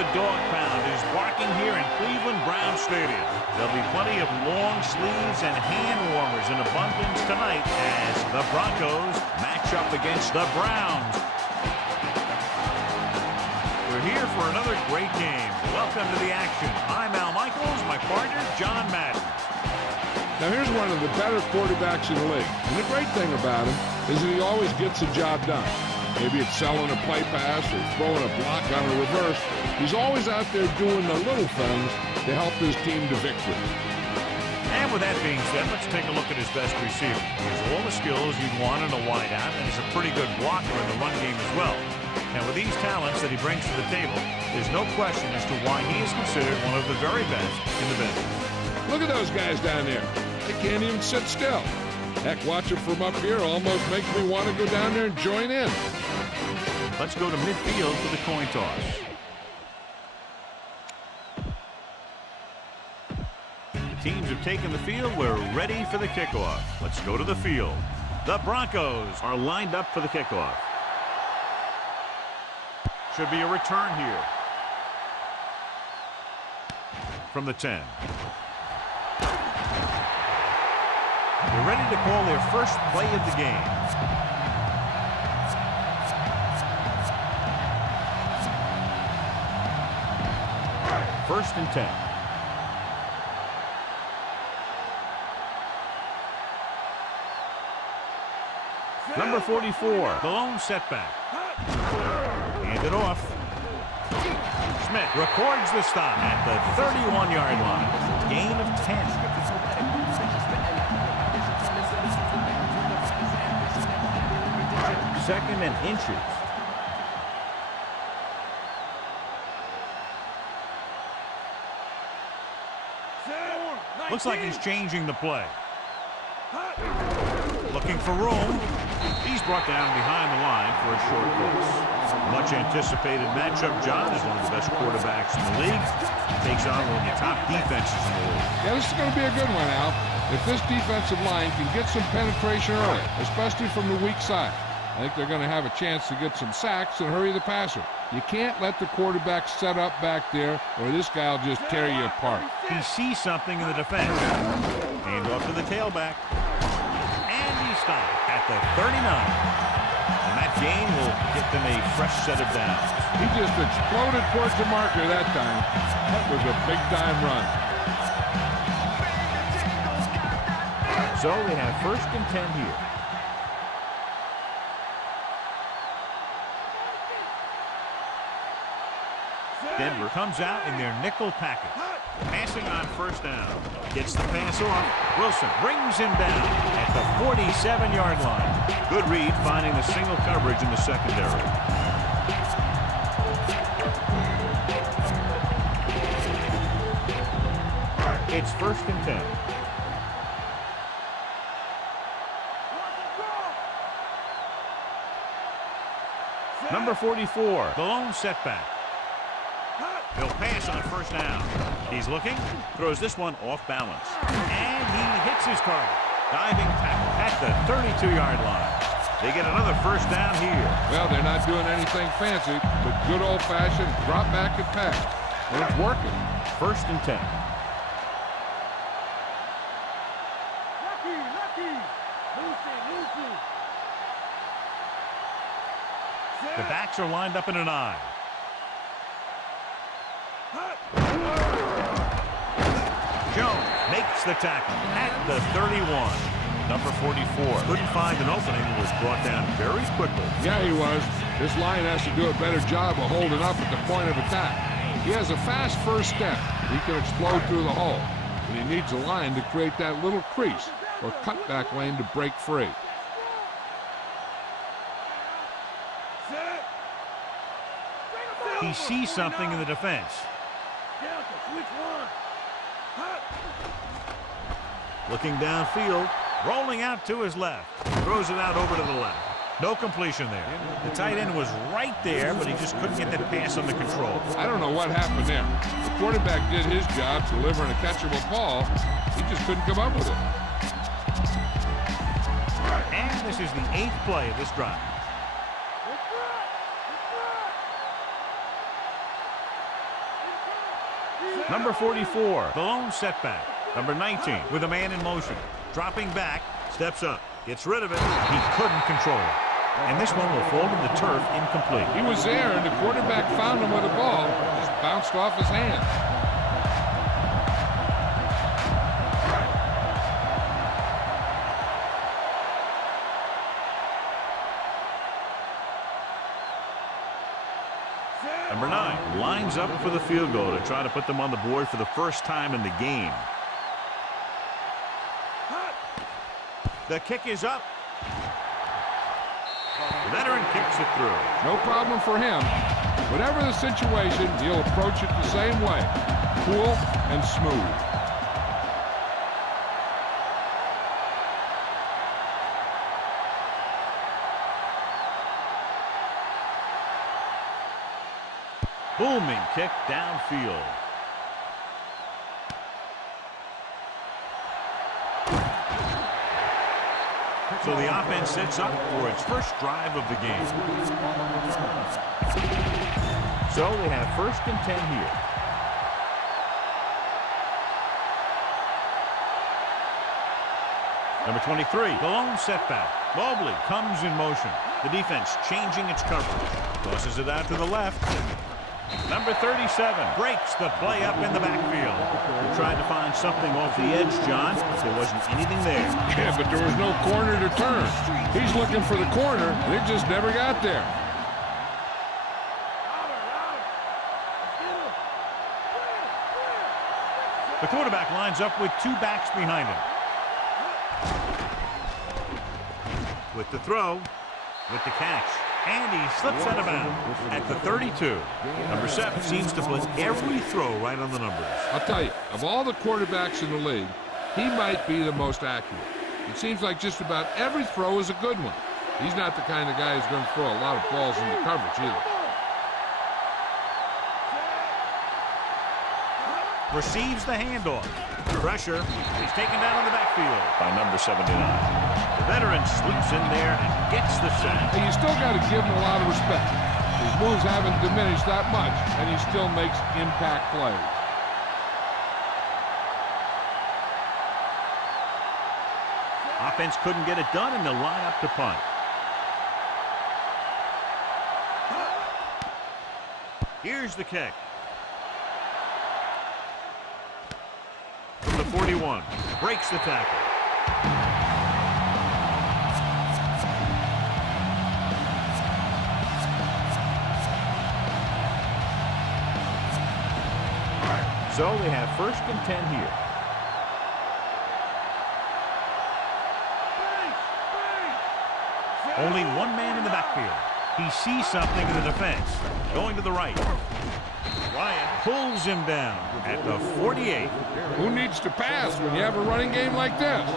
The dog pound is barking here in Cleveland Brown Stadium. There'll be plenty of long sleeves and hand warmers in abundance tonight as the Broncos match up against the Browns. We're here for another great game. Welcome to the action. I'm Al Michaels, my partner, John Madden. Now here's one of the better quarterbacks in the league. And the great thing about him is that he always gets the job done. Maybe it's selling a play pass or throwing a block on a reverse. He's always out there doing the little things to help his team to victory. And with that being said, let's take a look at his best receiver. He has all the skills you'd want in a wideout, and he's a pretty good blocker in the run game as well. And with these talents that he brings to the table, there's no question as to why he is considered one of the very best in the business. Look at those guys down there. They can't even sit still. Heck, watching from up here almost makes me want to go down there and join in. Let's go to midfield for the coin toss. The teams have taken the field. We're ready for the kickoff. Let's go to the field. The Broncos are lined up for the kickoff. Should be a return here. From the 10. They're ready to call their first play of the game. First and 10. Number 44, the lone setback. Hand it off. Smith records the stop at the 31-yard line. Gain of 10. Second and inches. Looks like he's changing the play. Looking for room. He's brought down behind the line for a short course. Much anticipated matchup. John is one of the best quarterbacks in the league. Takes on one of the top defenses in the league. Yeah, this is going to be a good one, Al. If this defensive line can get some penetration early, especially from the weak side, I think they're going to have a chance to get some sacks and hurry the passer. You can't let the quarterback set up back there, or this guy will just tear you apart. He sees something in the defense. Hand off to the tailback. And he stopped at the 39. And that gain will get them a fresh set of downs. He just exploded towards the marker that time. That was a big-time run. So they have first and 10 here. Denver comes out in their nickel package. Passing on first down. Gets the pass off. Wilson brings him down at the 47-yard line. Good read finding the single coverage in the secondary. It's first and 10. Number 44, the lone setback. He'll pass on first down. He's looking, throws this one off balance. And he hits his target. Diving tackle at the 32-yard line. They get another first down here. Well, they're not doing anything fancy, but good old-fashioned drop back and pass. And it's working. First and 10. The backs are lined up in an I. Jones makes the tackle at the 31. Number 44 couldn't find an opening and was brought down very quickly. Yeah, he was. This line has to do a better job of holding up at the point of attack. He has a fast first step. He can explode through the hole. And he needs a line to create that little crease or cutback lane to break free. He sees something in the defense. Looking downfield, rolling out to his left. Throws it out over to the left. No completion there. The tight end was right there, but he just couldn't get that pass under control. I don't know what happened there. The quarterback did his job delivering a catchable ball. He just couldn't come up with it. And this is the 8th play of this drive. Number 44, the lone setback. Number 19, with a man in motion. Dropping back, steps up, gets rid of it. He couldn't control it. And this one will fall to the turf incomplete. He was there, and the quarterback found him with a ball. Just bounced off his hands. Number 9 lines up for the field goal to try to put them on the board for the first time in the game. The kick is up. The veteran kicks it through. No problem for him. Whatever the situation, he'll approach it the same way. Cool and smooth. Booming kick downfield. So the offense sets up for its first drive of the game. So they have 1st and 10 here. Number 23, the lone setback. Mobley comes in motion. The defense changing its coverage. Tosses it out to the left. Number 37 breaks the play up in the backfield. He tried to find something off the edge, John, but there wasn't anything there. Yeah, but there was no corner to turn. He's looking for the corner, and it just never got there. The quarterback lines up with 2 backs behind him. With the throw, with the catch. And he slips out of bounds at the 32. Number 7 seems to put every throw right on the numbers. I'll tell you, of all the quarterbacks in the league, he might be the most accurate. It seems like just about every throw is a good one. He's not the kind of guy who's going to throw a lot of balls into coverage either. Receives the handoff. Pressure. He's taken down in the backfield by number 79. The veteran slips in there and gets the sack. Hey, you still got to give him a lot of respect. His moves haven't diminished that much, and he still makes impact plays. Offense couldn't get it done, and they'll line up to punt. Here's the kick. From the 41. Breaks the tackle. So they have 1st and 10 here. Only one man in the backfield. He sees something in the defense. Going to the right. Ryan pulls him down at the 48. Who needs to pass when you have a running game like this?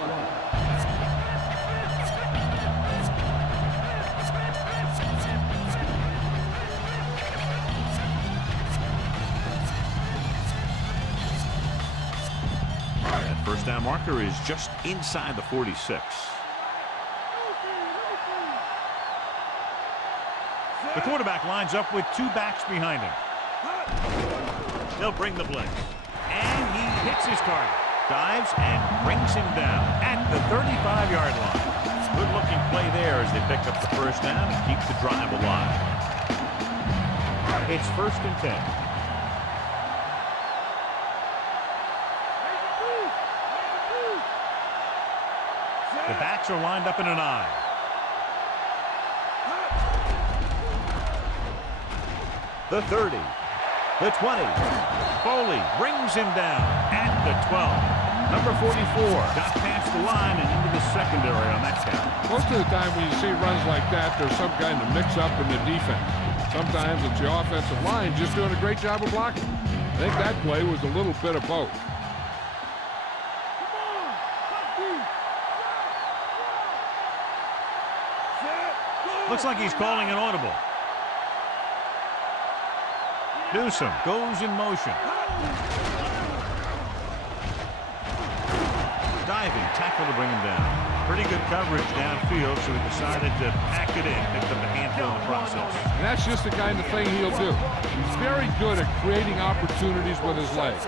That 1st down marker is just inside the 46. The quarterback lines up with 2 backs behind him. They'll bring the blitz. And he hits his target. Dives and brings him down at the 35-yard line. Good-looking play there as they pick up the 1st down and keep the drive alive. It's 1st and 10. The backs are lined up in an I. The 30. The 20. Foley brings him down at the 12. Number 44 got past the line and into the secondary on that count. Most of the time when you see runs like that, there's some kind of mix-up in the defense. Sometimes it's the offensive line just doing a great job of blocking. I think that play was a little bit of both. Looks like he's calling an audible. Newsom goes in motion. Diving tackle to bring him down. Pretty good coverage downfield, so he decided to pack it in, picked up a handful in the process. And that's just the kind of thing he'll do. He's very good at creating opportunities with his legs.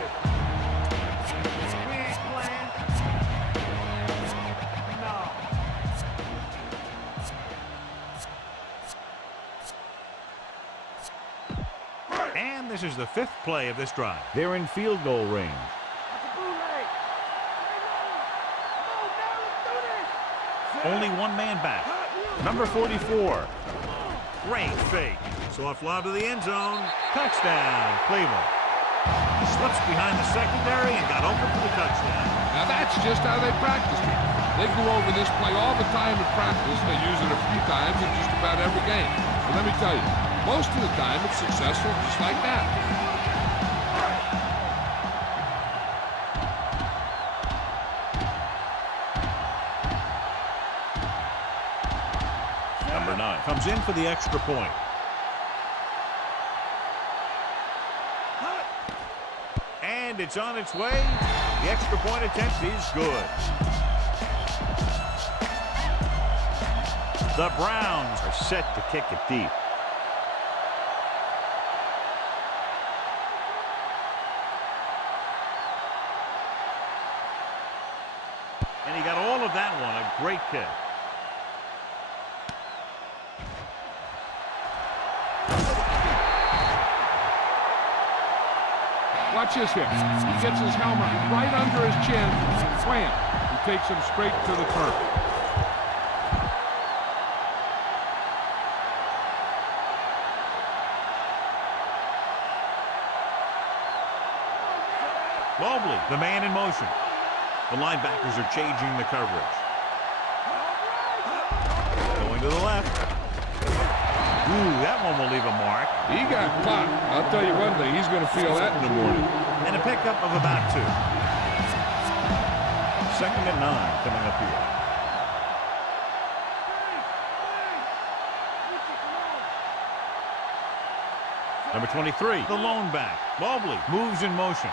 And this is the 5th play of this drive. They're in field goal range. Only one man back. Number 44. Great fake. Soft lob to the end zone. Touchdown, Cleveland. Slips behind the secondary and got open for the touchdown. Now that's just how they practice it. They go over this play all the time in practice. They use it a few times in just about every game. But let me tell you, most of the time it's successful just like that. Number 9 comes in for the extra point. And it's on its way. The extra point attempt is good. The Browns are set to kick it deep. And he got all of that one. A great kick. Watch this here. He gets his helmet right under his chin. Wham! He takes him straight to the turf. Mobley, the man in motion. The linebackers are changing the coverage. Going to the left. Ooh, that one will leave a mark. He got caught. I'll tell you one thing, he's going to feel that in the morning. And a pickup of about 2. 2nd and 9 coming up here. Number 23, the lone back. Mobley moves in motion.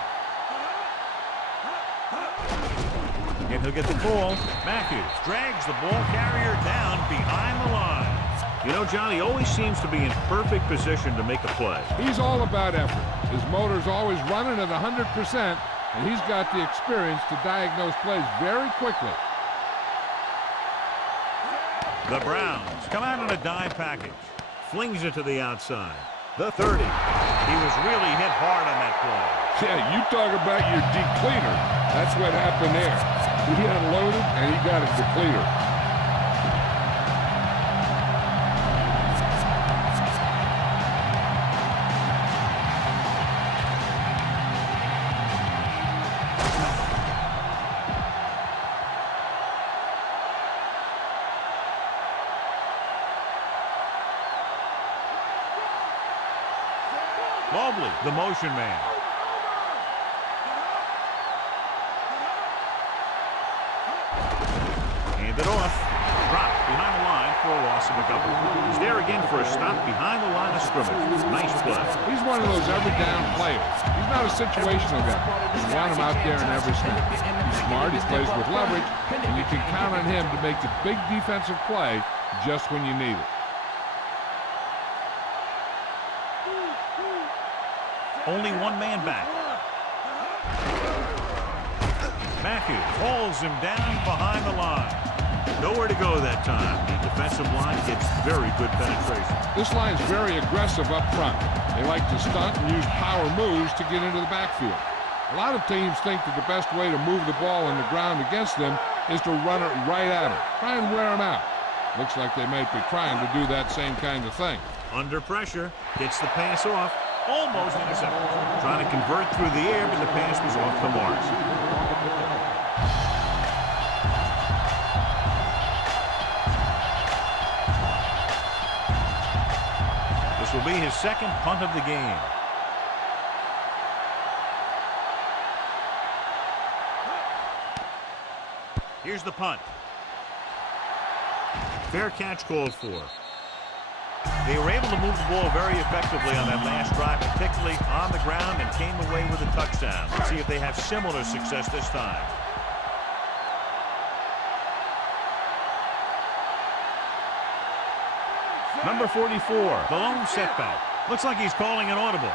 And he'll get the ball. Matthews drags the ball carrier down behind the line. You know, John, he always seems to be in perfect position to make a play. He's all about effort. His motor's always running at 100%, and he's got the experience to diagnose plays very quickly. The Browns come out in a dime package. Flings it to the outside. The 30. He was really hit hard on that play. Yeah, you talk about your decleaner. That's what happened there. He unloaded, and he got a depleter. Mobley, the motion man. Hand it off. Dropped behind the line for a loss of a couple. He's there again for a stop behind the line of scrimmage. Nice play. He's one of those every down players. He's not a situational guy. You want him out there in every snap. He's smart. He plays with leverage, and you can count on him to make the big defensive play just when you need it. Only one man back. Matthews pulls him down behind the line. Nowhere to go that time. The defensive line gets very good penetration. This line's very aggressive up front. They like to stunt and use power moves to get into the backfield. A lot of teams think that the best way to move the ball on the ground against them is to run it right at them. Try and wear them out. Looks like they might be trying to do that same kind of thing. Under pressure, gets the pass off. Almost intercepted. Trying to convert through the air, but the pass was off the mark. This will be his 2nd punt of the game. Here's the punt. Fair catch called for. They were able to move the ball very effectively on that last drive, particularly on the ground, and came away with a touchdown. Let's see if they have similar success this time. Number 44, the lone setback. Looks like he's calling an audible.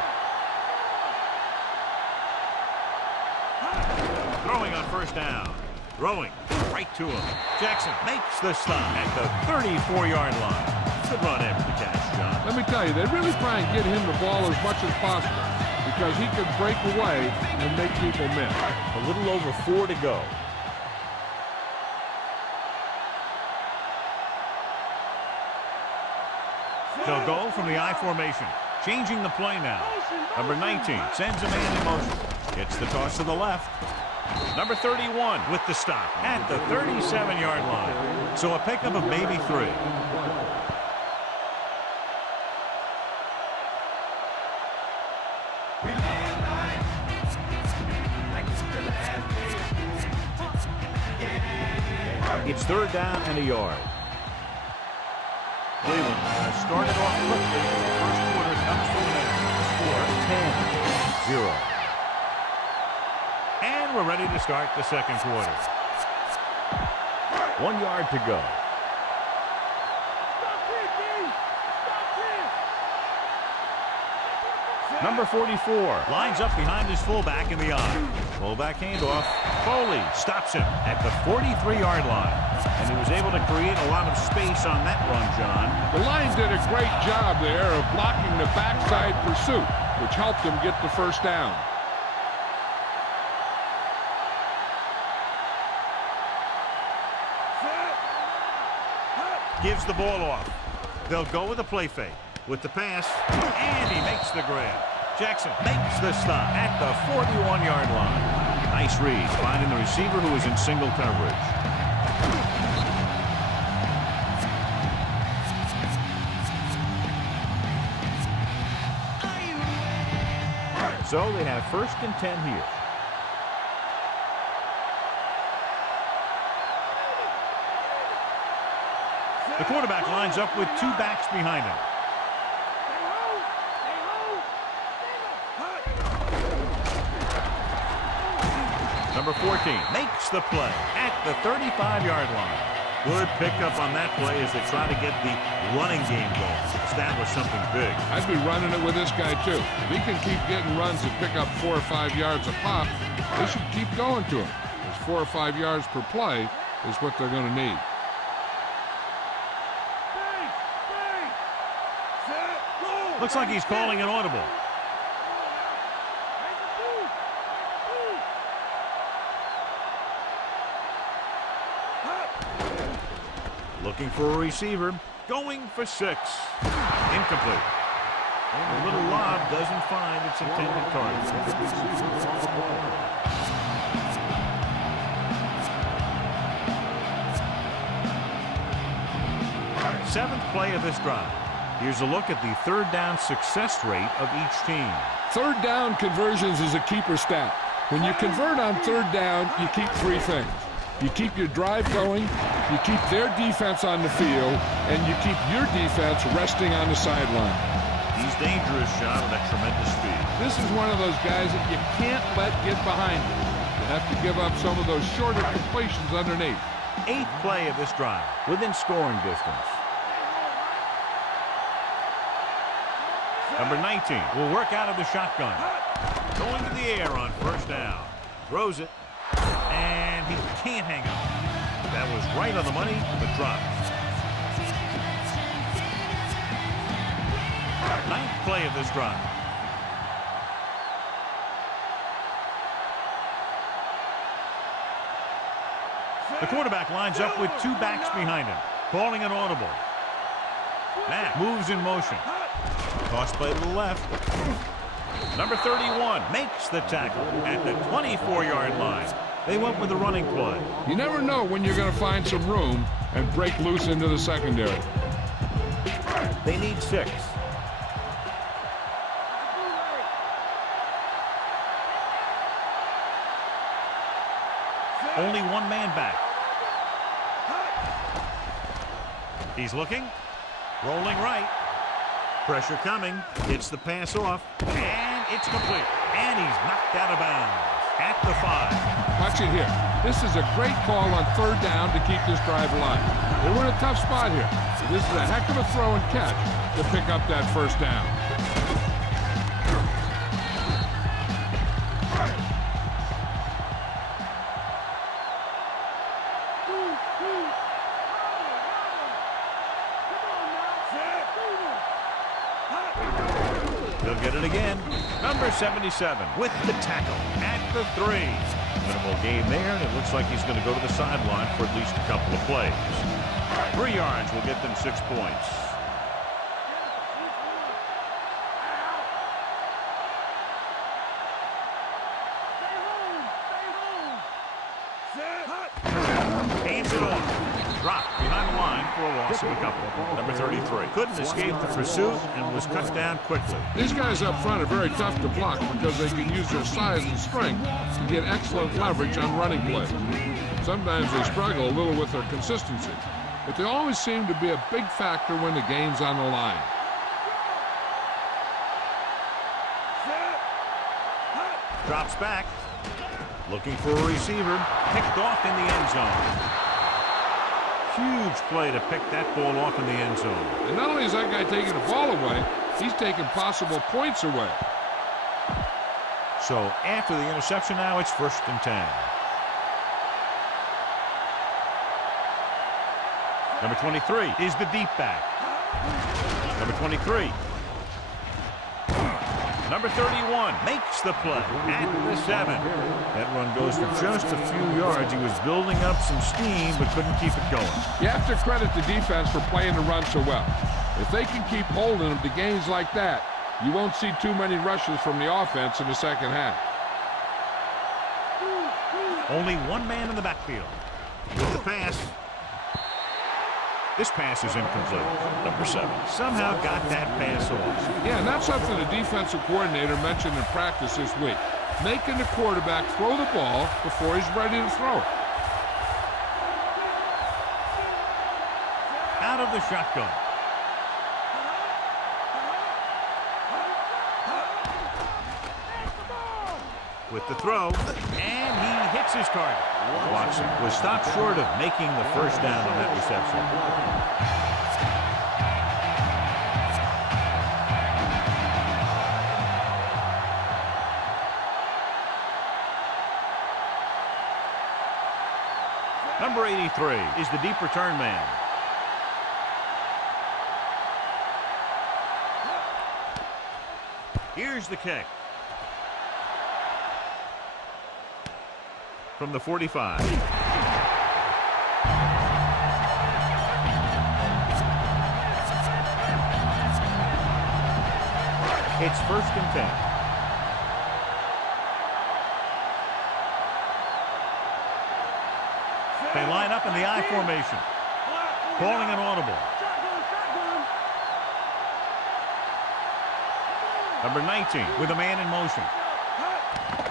Throwing on first down. Throwing right to him. Jackson makes the stop at the 34-yard line. Good run after the catch, John. Let me tell you, they really try and get him the ball as much as possible because he can break away and make people miss. A little over 4 to go. They'll go from the I formation. Changing the play now. Number 19 sends a man in motion. Gets the toss to the left. Number 31 with the stop at the 37-yard line. So a pickup of maybe 3. It's 3rd down and a yard. Cleveland started off quickly. The first quarter comes to an end. Score 10-0. And we're ready to start the second quarter. 1 yard to go. Number 44 lines up behind his fullback in the eye. Fullback handoff. Foley stops him at the 43-yard line. And he was able to create a lot of space on that run, John. The line did a great job there of blocking the backside pursuit, which helped him get the first down. Gives the ball off. They'll go with a play fake. With the pass, and he makes the grab. Jackson makes the stop at the 41-yard line. Nice read, finding the receiver who is in single coverage. So they have 1st and 10 here. The quarterback lines up with 2 backs behind him. Number 14 makes the play at the 35-yard line. Good pickup on that play as they try to get the running game going. Establish something big. I'd be running it with this guy, too. If he can keep getting runs that pick up 4 or 5 yards a pop, they should keep going to him. Because 4 or 5 yards per play is what they're going to need. Looks like he's calling an audible. Looking for a receiver. Going for 6. Incomplete. And a little lob doesn't find its intended target. 7th play of this drive. Here's a look at the 3rd down success rate of each team. 3rd down conversions is a keeper stat. When you convert on 3rd down, you keep 3 things. You keep your drive going, you keep their defense on the field, and you keep your defense resting on the sideline. He's dangerous, John, with that tremendous speed. This is one of those guys that you can't let get behind you. You have to give up some of those shorter completions underneath. 8th play of this drive, within scoring distance. Number 19 will work out of the shotgun. Going to the air on first down. Throws it. And he can't hang on. That was right on the money, but dropped. 9th play of this drive. The quarterback lines up with 2 backs behind him, calling an audible. Matt moves in motion. Toss play to the left. Number 31 makes the tackle at the 24-yard line. They went with the running play. You never know when you're going to find some room and break loose into the secondary. They need 6. Only 1 man back. He's looking. Rolling right. Pressure coming. Gets the pass off. And it's complete. And he's knocked out of bounds. at the 5. Watch it here. This is a great call on third down to keep this drive alive. They were in a tough spot here. So this is a heck of a throw and catch to pick up that first down. He'll get it again. Number 77 with the tackle at the 3. Minimal gain there, and it looks like he's going to go to the sideline for at least a couple of plays. 3 yards will get them 6 points. Hands it off. Dropped behind the line for a loss of a couple. Number 33 couldn't escape the pursuit and was cut down quickly. These guys up front are very tough to block because they can use their size and strength to get excellent leverage on running plays. Sometimes they struggle a little with their consistency, but they always seem to be a big factor when the game's on the line. Drops back. Looking for a receiver. Picked off in the end zone. Huge play to pick that ball off in the end zone. And not only is that guy taking the ball away, he's taking possible points away. So after the interception now, it's 1st and 10. Number 23 is the deep back. Number 23. Number 31 makes the play at the 7. That run goes for just a few yards. He was building up some steam but couldn't keep it going. You have to credit the defense for playing the run so well. If they can keep holding them to gains like that, you won't see too many rushes from the offense in the second half. Only one man in the backfield. With the pass. This pass is incomplete. Number 7 somehow got that pass off. Yeah, and that's something the defensive coordinator mentioned in practice this week. Making the quarterback throw the ball before he's ready to throw it. Out of the shotgun. With the throw, and he hits his target. Watson was stopped short of making the first down on that reception. Number 83 is the deep return man. Here's the kick. From the 45. It's 1st and 10. They line up in the I formation. Calling an audible. Number 19 with a man in motion.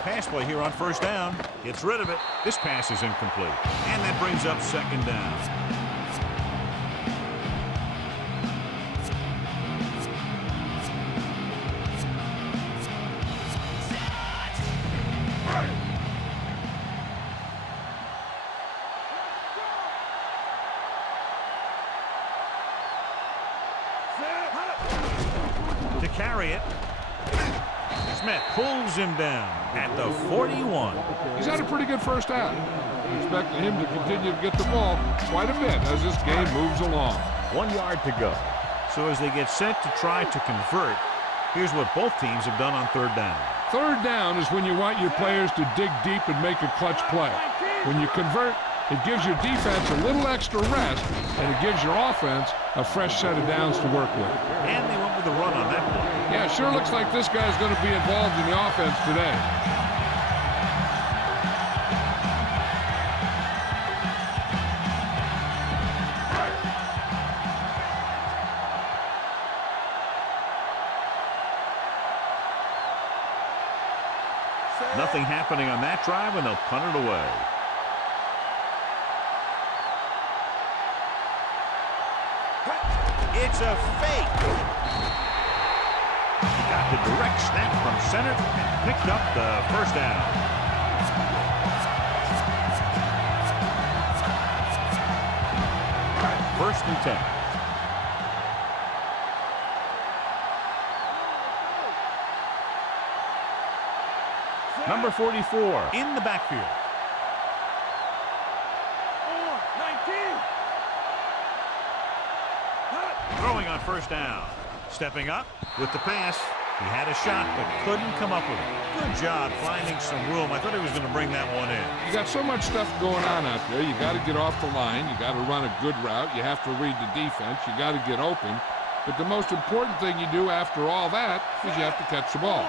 Pass play here on 1st down. Gets rid of it. This pass is incomplete. And that brings up 2nd down. To carry it. Smith pulls him down at the 41. He's had a pretty good first half. Expecting him to continue to get the ball quite a bit as this game moves along. 1 yard to go. So as they get set to try to convert, here's what both teams have done on 3rd down. 3rd down is when you want your players to dig deep and make a clutch play. When you convert, it gives your defense a little extra rest, and it gives your offense a fresh set of downs to work with. And they went with the run on that play. Yeah, sure looks like this guy's going to be involved in the offense today. Nothing happening on that drive, and they'll punt it away. It's a fake. He got the direct snap from center and picked up the 1st down. First and 10. Number 44 in the backfield. 19. Throwing on first down. Stepping up with the pass. He had a shot but couldn't come up with it. Good job finding some room. I thought he was going to bring that one in. You got so much stuff going on out there. You got to get off the line. You got to run a good route. You have to read the defense. You got to get open. But the most important thing you do after all that is you have to catch the ball.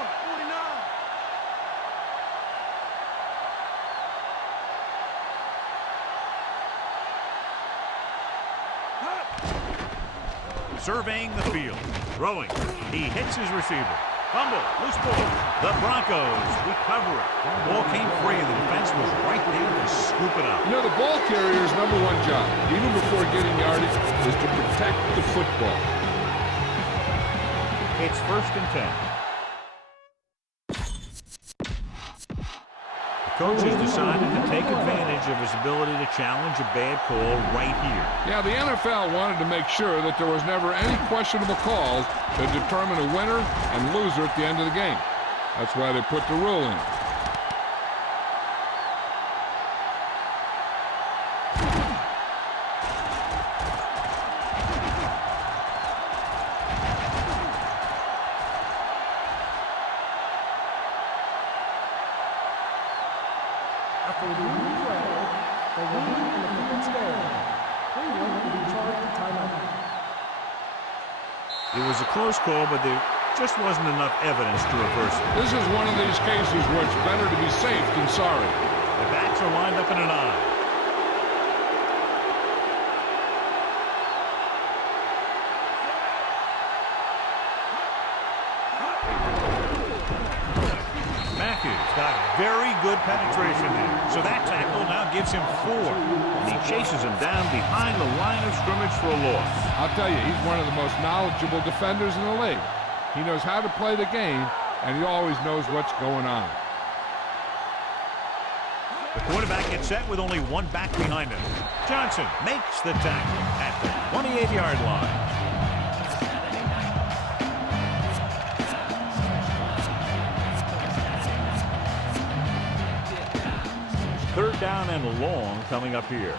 Surveying the field. Throwing. He hits his receiver. Fumble. Loose ball. The Broncos recover it. Ball came free and the defense was right there to scoop it up. You know, the ball carrier's number one job, even before getting yardage, is to protect the football. It's first and 10. Coach has decided to take advantage of his ability to challenge a bad call right here. Yeah, the NFL wanted to make sure that there was never any questionable calls to determine a winner and loser at the end of the game. That's why they put the rule in. It was a close call, but there just wasn't enough evidence to reverse it. This is one of these cases where it's better to be safe than sorry. The backs are lined up in an eye. Matthews got very good penetration there. So that tackle now gives him 4. And he chases him down behind the line of scrimmage for a loss. I'll tell you, he's one of the most knowledgeable defenders in the league. He knows how to play the game, and he always knows what's going on. The quarterback gets set with only one back behind him. Johnson makes the tackle at the 28-yard line. Third down and long coming up here.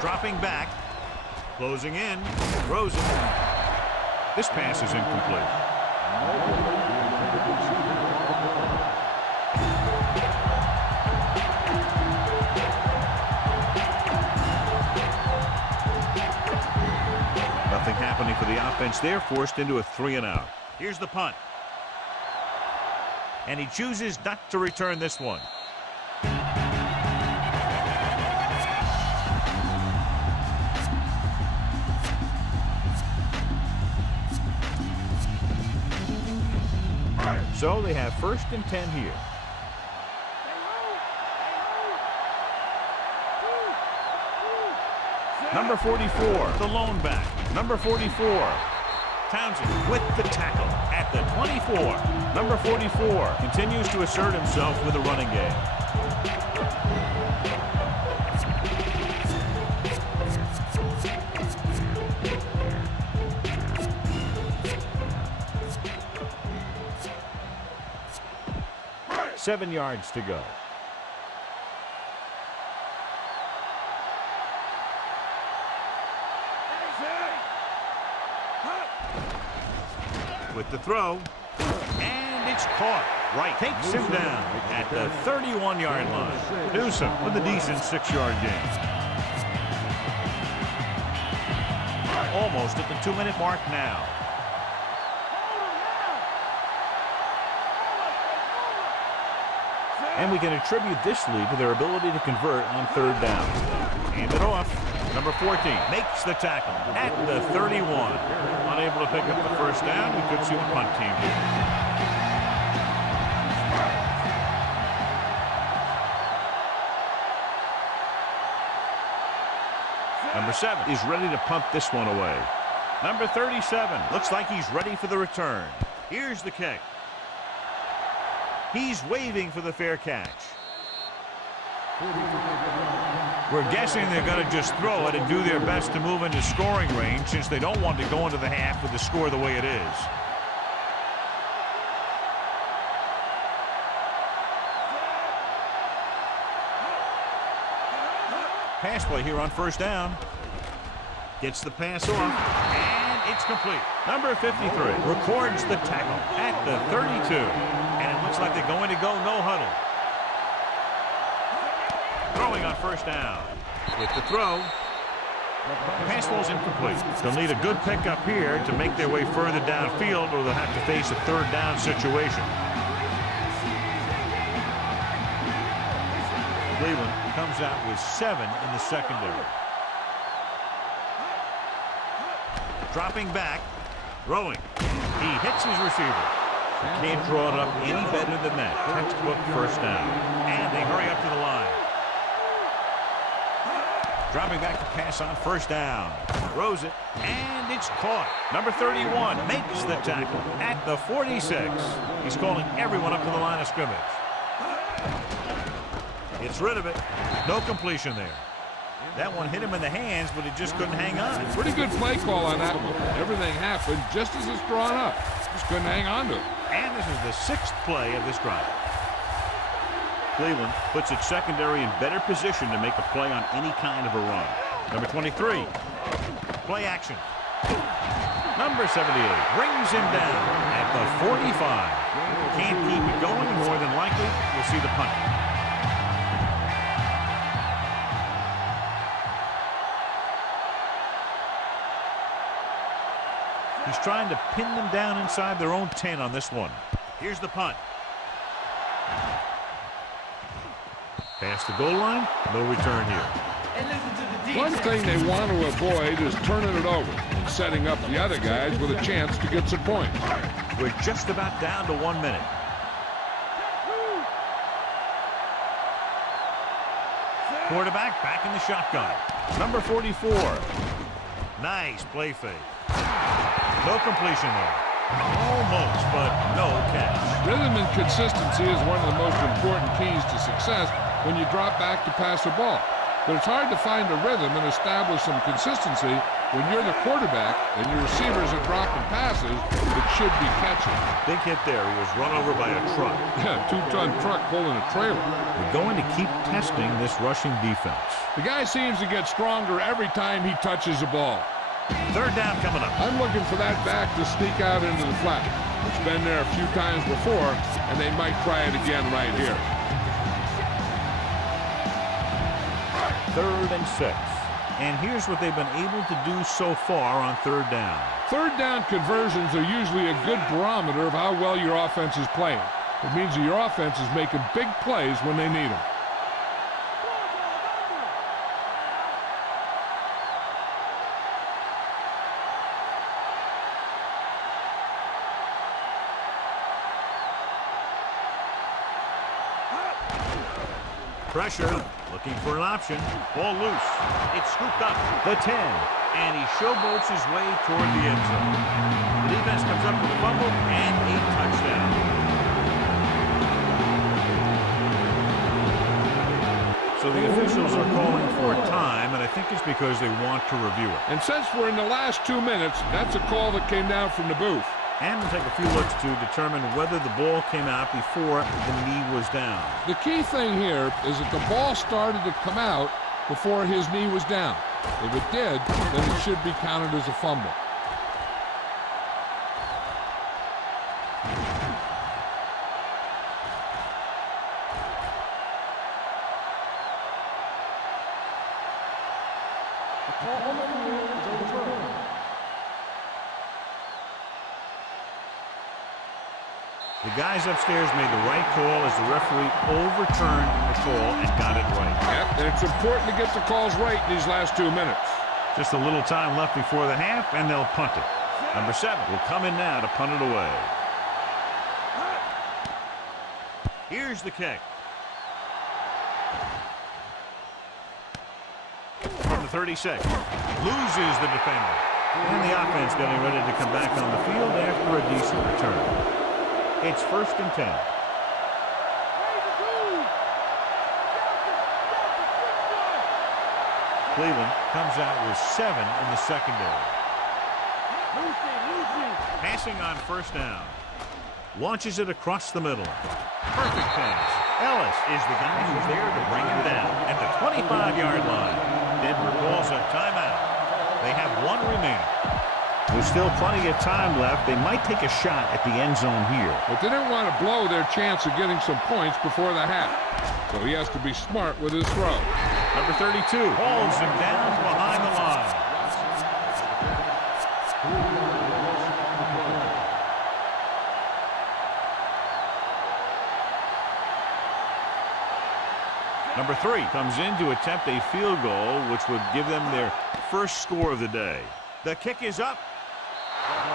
Dropping back, closing in, throws it. This pass is incomplete. Nothing happening for the offense there, forced into a 3-and-out. Here's the punt. And he chooses not to return this one. So they have first and 10 here. Number 44, the lone back. Number 44. Townsend with the tackle at the 24. Number 44 continues to assert himself with a running game. Seven yards to go. With the throw, and it's caught. Right, takes him down at the 31-yard line. Newsom with a decent 6-yard gain. Almost at the 2-minute mark now. And we can attribute this lead to their ability to convert on third down. Hand it off. Number 14 makes the tackle at the 31. Unable to pick up the first down. We could see the punt team here. Number 7 is ready to punt this one away. Number 37 looks like he's ready for the return. Here's the kick. He's waving for the fair catch. We're guessing they're going to just throw it and do their best to move into scoring range since they don't want to go into the half with the score the way it is. Pass play here on first down. Gets the pass off, and it's complete. Number 53 records the tackle at the 32. And it looks like they're going to go no huddle. Throwing on first down. With the throw. Pass ball's incomplete. They'll need a good pickup here to make their way further downfield, or they'll have to face a third down situation. Cleveland comes out with 7 in the secondary. Dropping back, throwing. He hits his receiver. Can't draw it up any better than that. Textbook first down. And they hurry up to the line. Dropping back to pass on first down. Throws it, and it's caught. Number 31 makes the tackle at the 46. He's calling everyone up to the line of scrimmage. Gets rid of it. No completion there. That one hit him in the hands, but he just couldn't hang on. Pretty good play call on that one. Everything happened just as it's drawn up. Just couldn't hang on to it. And this is the 6th play of this drive. Cleveland puts its secondary in better position to make a play on any kind of a run. Number 23. Play action. Number 78 brings him down at the 45. Can't keep it going. More than likely, we'll see the punt. He's trying to pin them down inside their own 10 on this one. Here's the punt. Past the goal line, no return here. One thing they want to avoid is turning it over and setting up the other guys with a chance to get some points. We're just about down to 1 minute. Quarterback back in the shotgun. Number 44. Nice play fake. No completion there. Almost, but no catch. Rhythm and consistency is one of the most important keys to success when you drop back to pass the ball. But it's hard to find a rhythm and establish some consistency when you're the quarterback and your receivers are dropping passes that should be catching. Big hit there. He was run over by a truck. Yeah, 2-ton truck pulling a trailer. We're going to keep testing this rushing defense. The guy seems to get stronger every time he touches the ball. Third down coming up. I'm looking for that back to sneak out into the flat. It's been there a few times before, and they might try it again right here. 3rd and 6. And here's what they've been able to do so far on third down. Third down conversions are usually a good barometer of how well your offense is playing. It means that your offense is making big plays when they need them. Pressure, looking for an option. Ball loose. It's scooped up. The 10. And he showboats his way toward the end zone. The defense comes up with a fumble and a touchdown. So the officials are calling for time, and I think it's because they want to review it. And since we're in the last 2 minutes, that's a call that came down from the booth. And we'll take a few looks to determine whether the ball came out before the knee was down. The key thing here is that the ball started to come out before his knee was down. If it did, then it should be counted as a fumble. The call on the field is overturned. The guys upstairs made the right call as the referee overturned the call and got it right. Yep, and it's important to get the calls right in these last 2 minutes. Just a little time left before the half, and they'll punt it. Number 7 will come in now to punt it away. Here's the kick. From the 36. Loses the defender. And the offense getting ready to come back on the field after a decent return. It's 1st and 10. Cleveland comes out with 7 in the secondary. Passing on first down. Launches it across the middle. Perfect pass. Ellis is the guy who's there to bring him down at the 25-yard line. Denver calls a timeout. They have 1 remaining. There's still plenty of time left. They might take a shot at the end zone here. But they didn't want to blow their chance of getting some points before the half. So he has to be smart with his throw. Number 32 holds him down behind the line. Number 3 comes in to attempt a field goal, which would give them their first score of the day. The kick is up.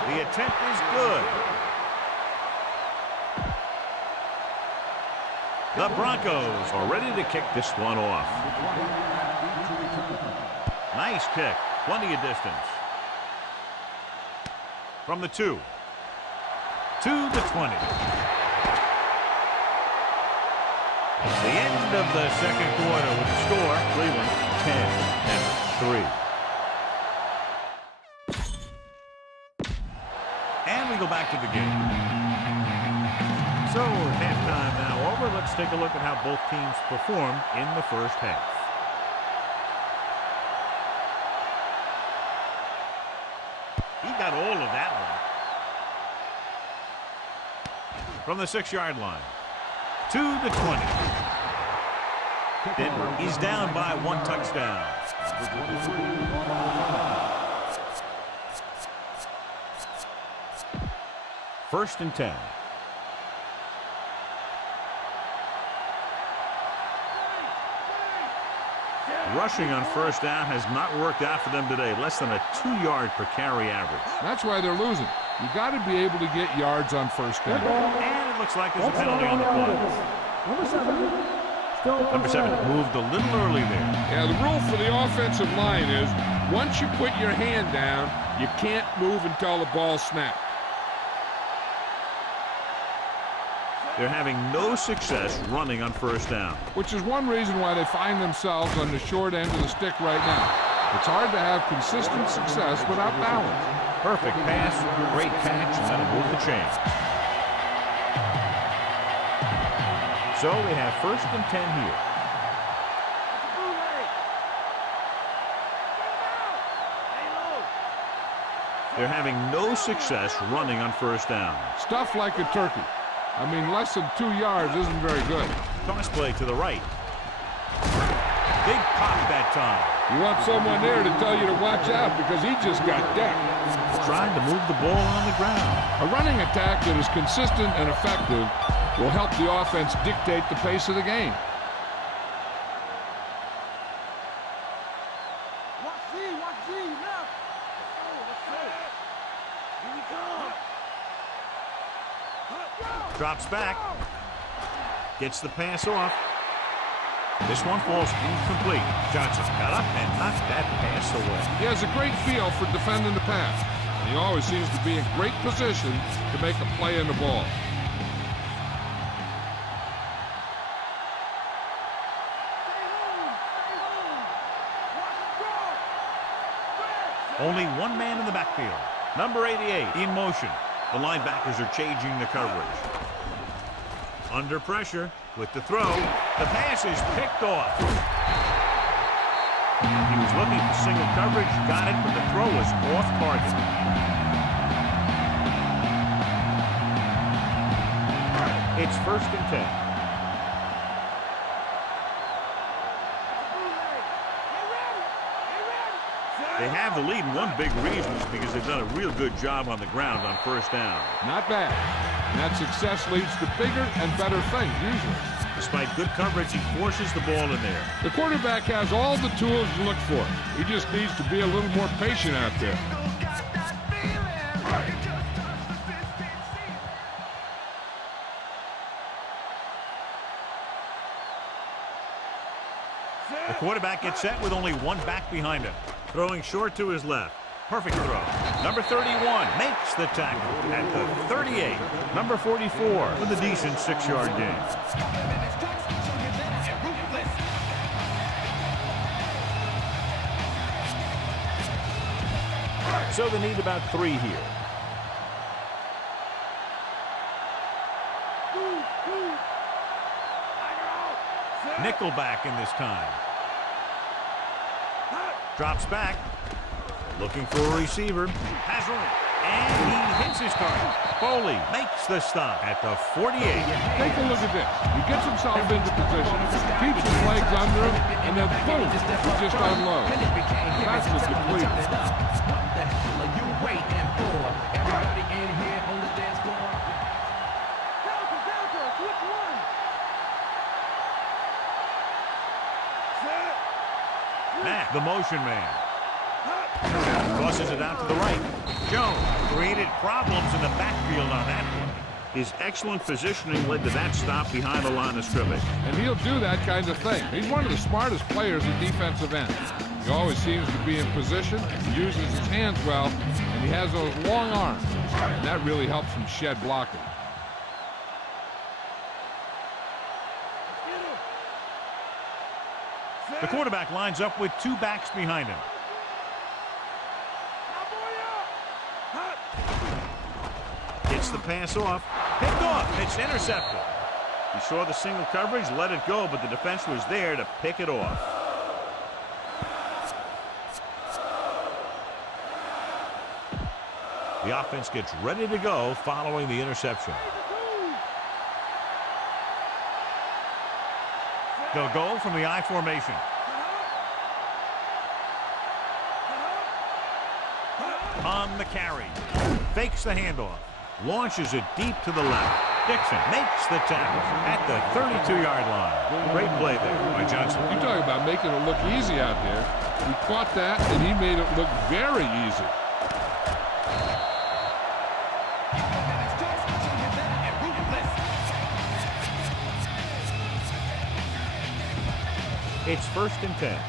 The attempt is good. The Broncos are ready to kick this one off. Nice kick. Plenty of distance. From the 2. To the 20. The end of the second quarter with the score, Cleveland 10-3. And we go back to the game. So, halftime now over. Let's take a look at how both teams performed in the first half. He got all of that one. From the 6-yard line. To the 20. Denver is down by 1 touchdown. First and 10. Rushing on first down has not worked out for them today. Less than a 2-yard per carry average. That's why they're losing. You got to be able to get yards on first down. And it looks like there's a penalty on the play. Number 7 moved a little early there. Yeah, the rule for the offensive line is once you put your hand down, you can't move until the ball snaps. They're having no success running on first down. Which is one reason why they find themselves on the short end of the stick right now. It's hard to have consistent success without balance. Perfect pass, great catch, and that'll move the chain. So we have first and 10 here. They're having no success running on first down. Stuff like a turkey. I mean, less than 2 yards isn't very good. Toss play to the right. Big pop that time. You want someone there to tell you to watch out because he just got decked. Trying to move the ball on the ground. A running attack that is consistent and effective will help the offense dictate the pace of the game. Drops back. Gets the pass off. This one falls incomplete. Johnson got up and knocked that pass away. He has a great feel for defending the pass. And he always seems to be in great position to make a play in the ball. Only one man in the backfield. Number 88 in motion. The linebackers are changing the coverage. Under pressure with the throw. The pass is picked off. He was looking for single coverage, got it, but the throw was off target. It's first and 10. They have the lead, and one big reason is because they've done a real good job on the ground on first down. Not bad. And that success leads to bigger and better things, usually. Despite good coverage, he forces the ball in there. The quarterback has all the tools to look for. He just needs to be a little more patient out there. The quarterback gets set with only one back behind him. Throwing short to his left. Perfect throw. Number 31 makes the tackle at the 38. Number 44 with a decent 6-yard gain. So they need about 3 here. Nickelback in this time. Drops back. Looking for a receiver. Has room. And he hits his target. Foley makes the stop at the 48. Take a look at this. He gets himself into position, keeps his legs under him, and then boom, he just unloads. That's the complete. Everybody in here on the dance floor. Matt, the motion man. Crosses it out to the right. Jones created problems in the backfield on that one. His excellent positioning led to that stop behind the line of scrimmage. And he'll do that kind of thing. He's one of the smartest players at defensive end. He always seems to be in position, he uses his hands well, and he has those long arms. And that really helps him shed blocking. The quarterback lines up with 2 backs behind him. Gets the pass off. Picked off. It's intercepted. He saw the single coverage, let it go, but the defense was there to pick it off. The offense gets ready to go following the interception. They'll go from the I formation. On the carry. Fakes the handoff. Launches it deep to the left. Dixon makes the tackle at the 32-yard line. Great play there by Johnson. You talk about making it look easy out there. He caught that, and he made it look very easy. It's 1st and 10.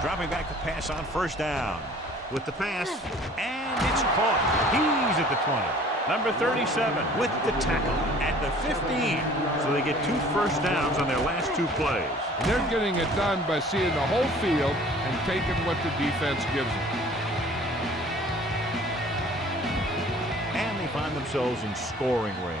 Dropping back to pass on 1st down. With the pass, and it's caught. He's at the 20. Number 37 with the tackle at the 15. So they get 2 first downs on their last 2 plays. And they're getting it done by seeing the whole field and taking what the defense gives them. And they find themselves in scoring range.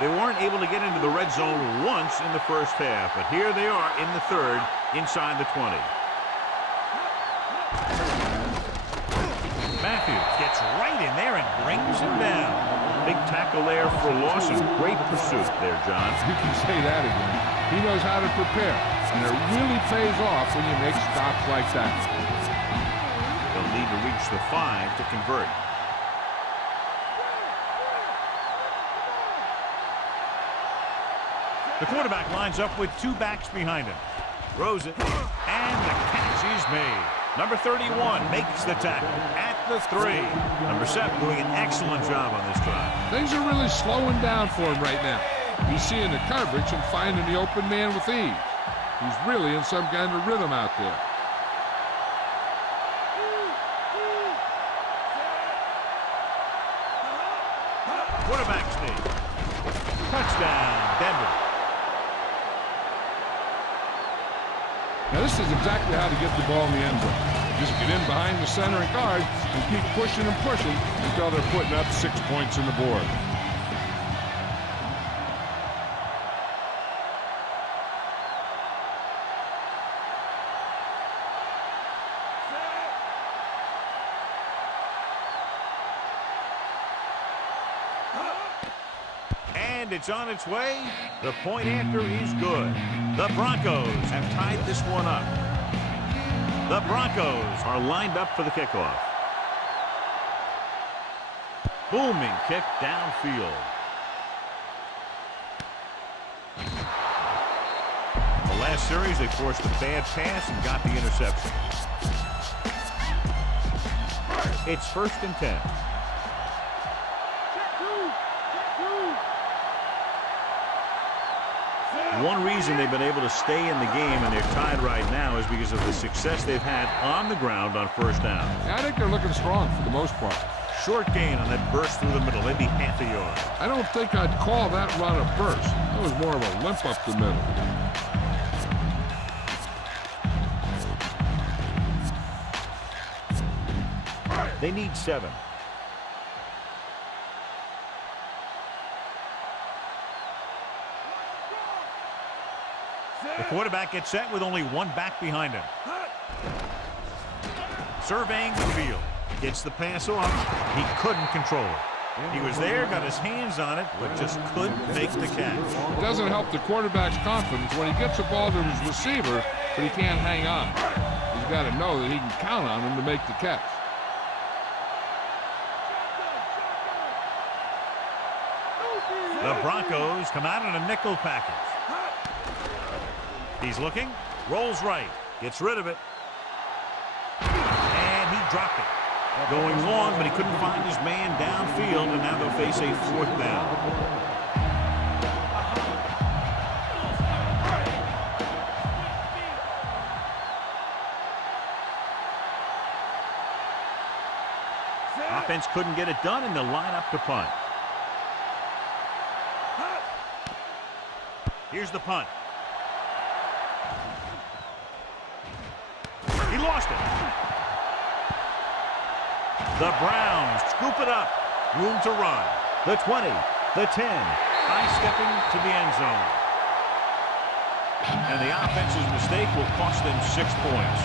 They weren't able to get into the red zone once in the first half, but here they are in the 3rd, inside the 20. Matthews gets right in there and brings him down. Big tackle there for Lawson. Great pursuit there, John. You can say that again. He knows how to prepare, and it really pays off when you make stops like that. They'll need to reach the 5 to convert. The quarterback lines up with 2 backs behind him. Throws it, and the catch is made. Number 31 makes the tackle at the 3. Number 7 doing an excellent job on this drive. Things are really slowing down for him right now. He's seeing the coverage and finding the open man with ease. He's really in some kind of rhythm out there. Quarterback sneak. Touchdown, Denver. Now this is exactly how to get the ball in the end zone. Just get in behind the center and guard and keep pushing and pushing until they're putting up 6 points on the board. And it's on its way. The point after is good. The Broncos have tied this one up. The Broncos are lined up for the kickoff. Booming kick downfield. The last series, they forced a bad pass and got the interception. It's 1st and 10. One reason they've been able to stay in the game and they're tied right now is because of the success they've had on the ground on first down. Yeah, I think they're looking strong for the most part. Short gain on that burst through the middle, maybe half a yard. I don't think I'd call that run a burst. That was more of a limp up the middle. They need 7. The quarterback gets set with only one back behind him. Surveying the field. Gets the pass off. He couldn't control it. He was there, got his hands on it, but just couldn't make the catch. It doesn't help the quarterback's confidence when he gets the ball to his receiver, but he can't hang on. He's got to know that he can count on him to make the catch. The Broncos come out in a nickel package. He's looking, rolls right, gets rid of it, and he dropped it. Going long, but he couldn't find his man downfield, and now they'll face a 4th down. Offense couldn't get it done, and they'll line up to punt. Here's the punt. He lost it. The Browns scoop it up. Room to run. The 20, the 10. High-stepping to the end zone. And the offense's mistake will cost them 6 points.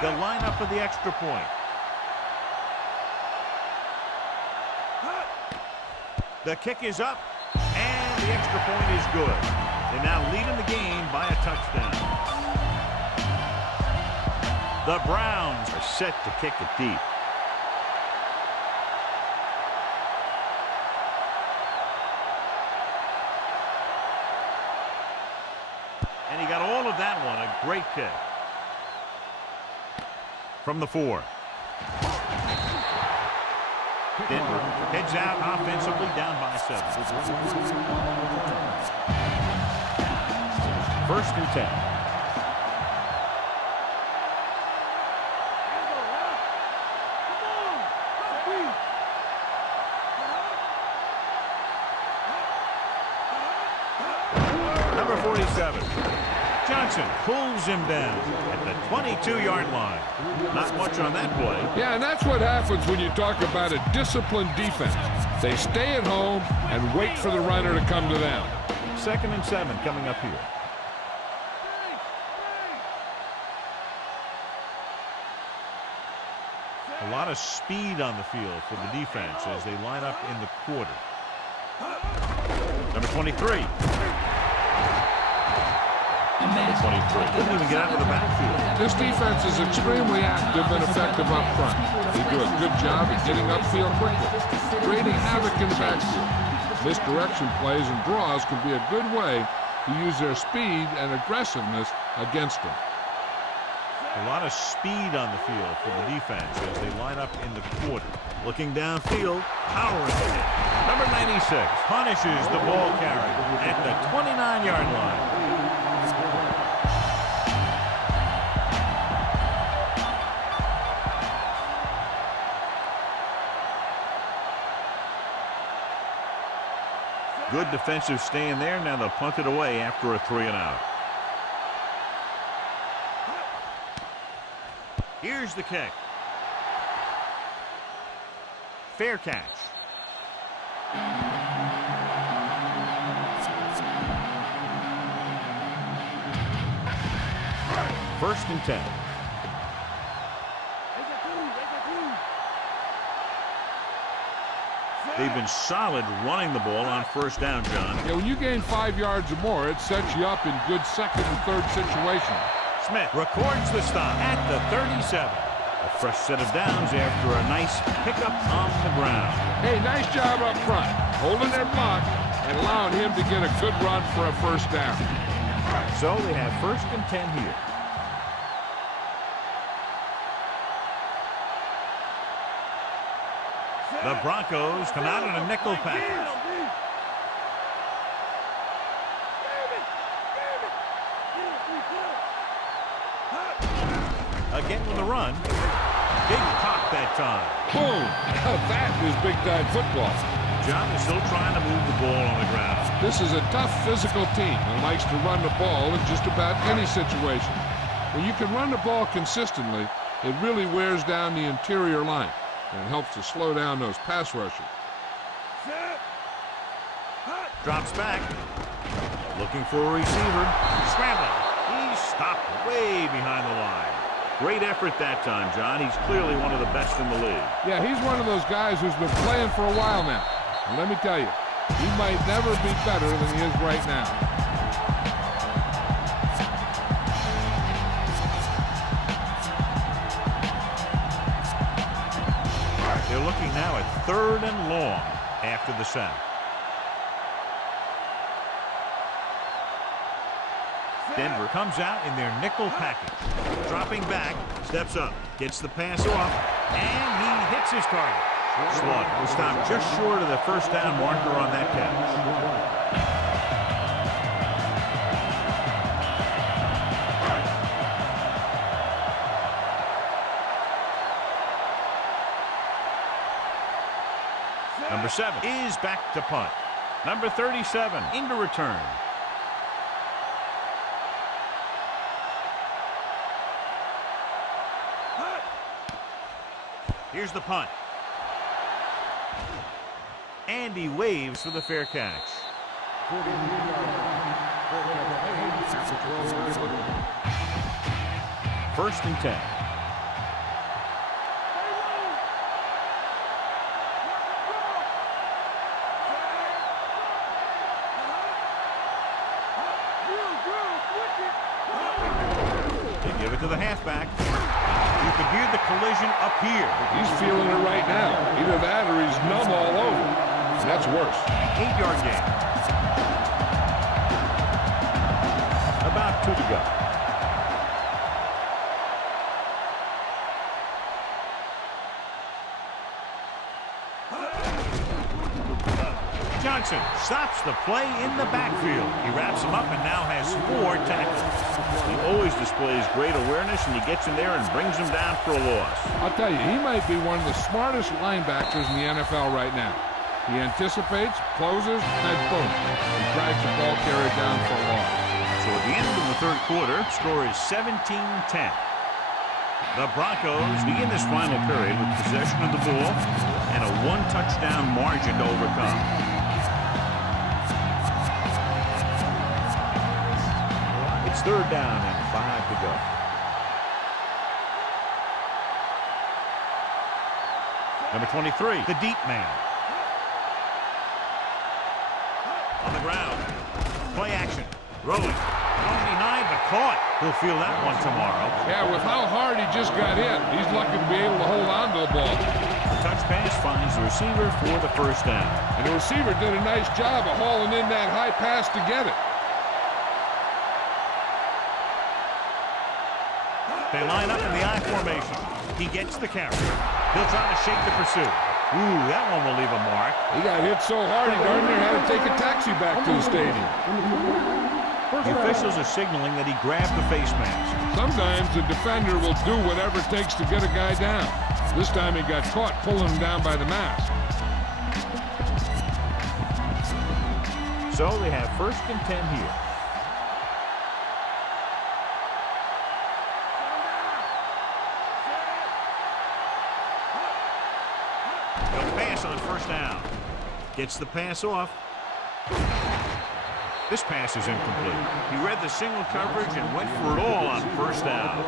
They'll line up for the extra point. The kick is up, and the extra point is good. They now lead in the game by a touchdown. The Browns are set to kick it deep. And he got all of that one, a great kick. From the 4. Denver heads out offensively, down by 7. 1st and 10. Number 47. Johnson pulls him down at the 22-yard line. Not much on that play. Yeah, and that's what happens when you talk about a disciplined defense. They stay at home and wait for the runner to come to them. 2nd and 7 coming up here. A lot of speed on the field for the defense as they line up in the quarter. Number 23. Number 23. Couldn't even get out of the backfield. This defense is extremely active and effective up front. They do a good job at getting upfield quickly, creating havoc in the backfield. Misdirection plays and draws can be a good way to use their speed and aggressiveness against them. A lot of speed on the field for the defense as they line up in the quarter. Looking downfield, powering it. Number 96 punishes the ball carrier at the 29-yard line. Good defensive stand there. Now they'll punt it away after a 3 and out. Here's the kick. Fair catch. First and 10. They've been solid running the ball on first down, John. Yeah, when you gain 5 yards or more, it sets you up in good 2nd and 3rd situations. Smith records the stop at the 37. A fresh set of downs after a nice pickup on the ground. Hey, nice job up front, holding their block and allowing him to get a good run for a first down. So they have 1st and 10 here. The Broncos come out in a nickel package. Again with a run. Big pop that time. Boom! Now that is big-time football. John is still trying to move the ball on the ground. This is a tough physical team and likes to run the ball in just about any situation. When you can run the ball consistently, it really wears down the interior line and helps to slow down those pass rushers. Drops back. Looking for a receiver. Scrambling. He's stopped way behind the line. Great effort that time, John. He's clearly one of the best in the league. Yeah, he's one of those guys who's been playing for a while now. And let me tell you, he might never be better than he is right now. They're looking now at 3rd and long after the sack. Denver comes out in their nickel package. Dropping back, steps up, gets the pass off, and he hits his target. Slaughter will stop just short of the first down marker on that catch. Number 7 is back to punt. Number 37 into return. Here's the punt. And he waves for the fair catch. 1st and 10. They give it to the halfback. You can hear the collision up here. He's feeling it right now. Either that or he's numb all over. That's worse. 8-yard gain. About 2 to go. Johnson stops the play in the backfield. He wraps him up and now has 4 tackles. He always displays great awareness, and he gets in there and brings him down for a loss. I'll tell you, he might be one of the smartest linebackers in the NFL right now. He anticipates, closes, and boom, he drags the ball carrier down for a loss. So at the end of the 3rd quarter, score is 17-10. The Broncos begin this final period with possession of the ball and a 1-touchdown margin to overcome. It's 3rd down and 5 to go. Number 23, the deep man. On the ground. Play action. Rolling. Going behind, but caught. He'll feel that one tomorrow. Yeah, with how hard he just got hit, he's lucky to be able to hold on to the ball. The touch pass finds the receiver for the 1st down. And the receiver did a nice job of hauling in that high pass to get it. They line up in the I formation. He gets the carry. He'll try to shake the pursuit. Ooh, that one will leave a mark. He got hit so hard he darn near had to take a taxi back to the stadium. The officials are signaling that he grabbed the face mask. Sometimes the defender will do whatever it takes to get a guy down. This time he got caught pulling him down by the mask. So they have 1st and 10 here. They'll pass on 1st down. Gets the pass off. This pass is incomplete. He read the single coverage and went for it all on 1st down.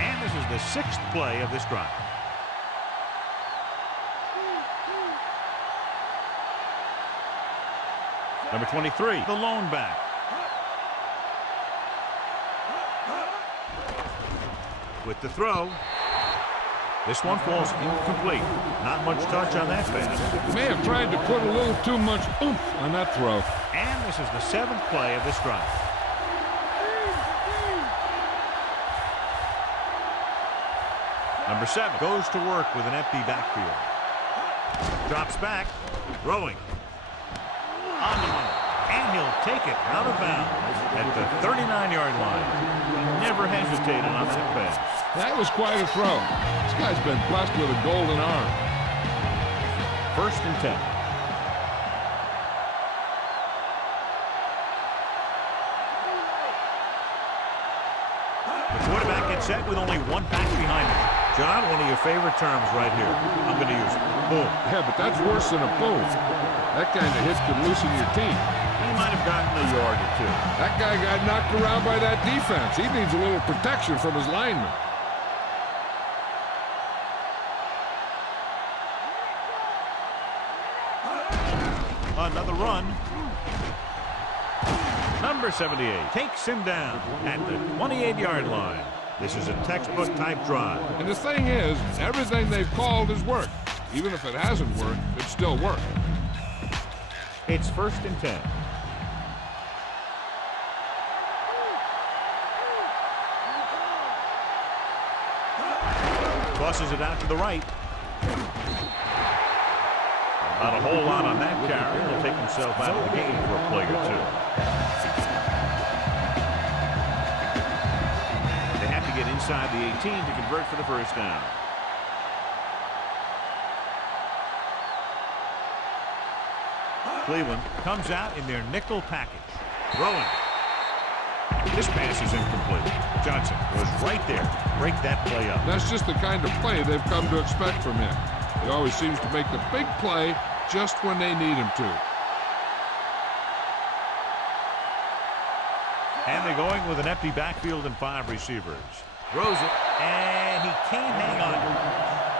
And this is the 6th play of this drive. Number 23, the lone back. With the throw. This one falls incomplete. Not much touch on that pass. He may have tried to put a little too much oomph on that throw. And this is the 7th play of this drive. Number 7 goes to work with an empty backfield. Drops back, throwing. On the money. And he'll take it out of bounds at the 39-yard line. Never hesitated on that pass. That was quite a throw. This guy's been blessed with a golden arm. 1st and 10. The quarterback gets set with only one back behind him. John, one of your favorite terms right here. I'm going to use it. Boom. Yeah, but that's worse than a boom. That kind of hit could loosen your teeth. He might have gotten a yard or two. That guy got knocked around by that defense. He needs a little protection from his linemen. Another run. Number 78 takes him down at the 28-yard line. This is a textbook type drive. And the thing is, everything they've called has worked. Even if it hasn't worked, it still worked. It's 1st and 10. Tosses it out to the right. Not a whole lot on that carry. He'll take himself out of the game for a play or two. They have to get inside the 18 to convert for the 1st down. Cleveland comes out in their nickel package. Throwing. This pass is incomplete. Johnson was right there. Break that play up. That's just the kind of play they've come to expect from him. He always seems to make the big play just when they need him to. And they're going with an empty backfield and 5 receivers. Throws it, and he can't hang on.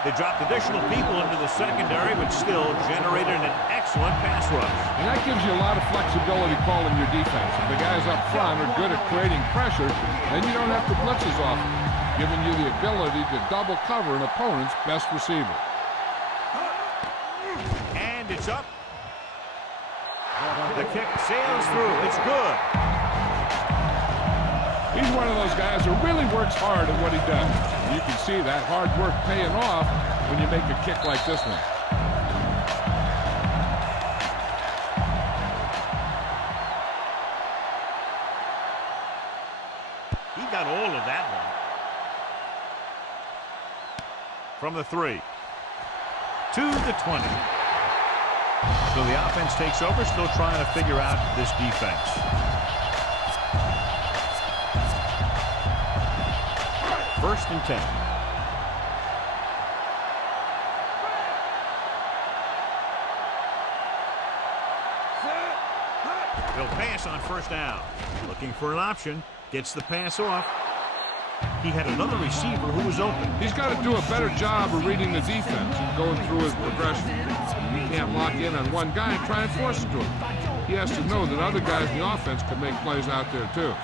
They dropped additional people into the secondary, but still generated an excellent pass rush. And that gives you a lot of flexibility calling your defense. If the guys up front are good at creating pressure, then you don't have to blitz as often, giving you the ability to double cover an opponent's best receiver. And it's up. The kick sails through. It's good. He's one of those guys who really works hard at what he does. And you can see that hard work paying off when you make a kick like this one. He got all of that one. From the 3. To the 20. So the offense takes over, still trying to figure out this defense. First and 10. He'll pass on 1st down. Looking for an option. Gets the pass off. He had another receiver who was open. He's got to do a better job of reading the defense and going through his progression. You can't lock in on one guy and try and force it to him. He has to know that other guys in the offense can make plays out there too.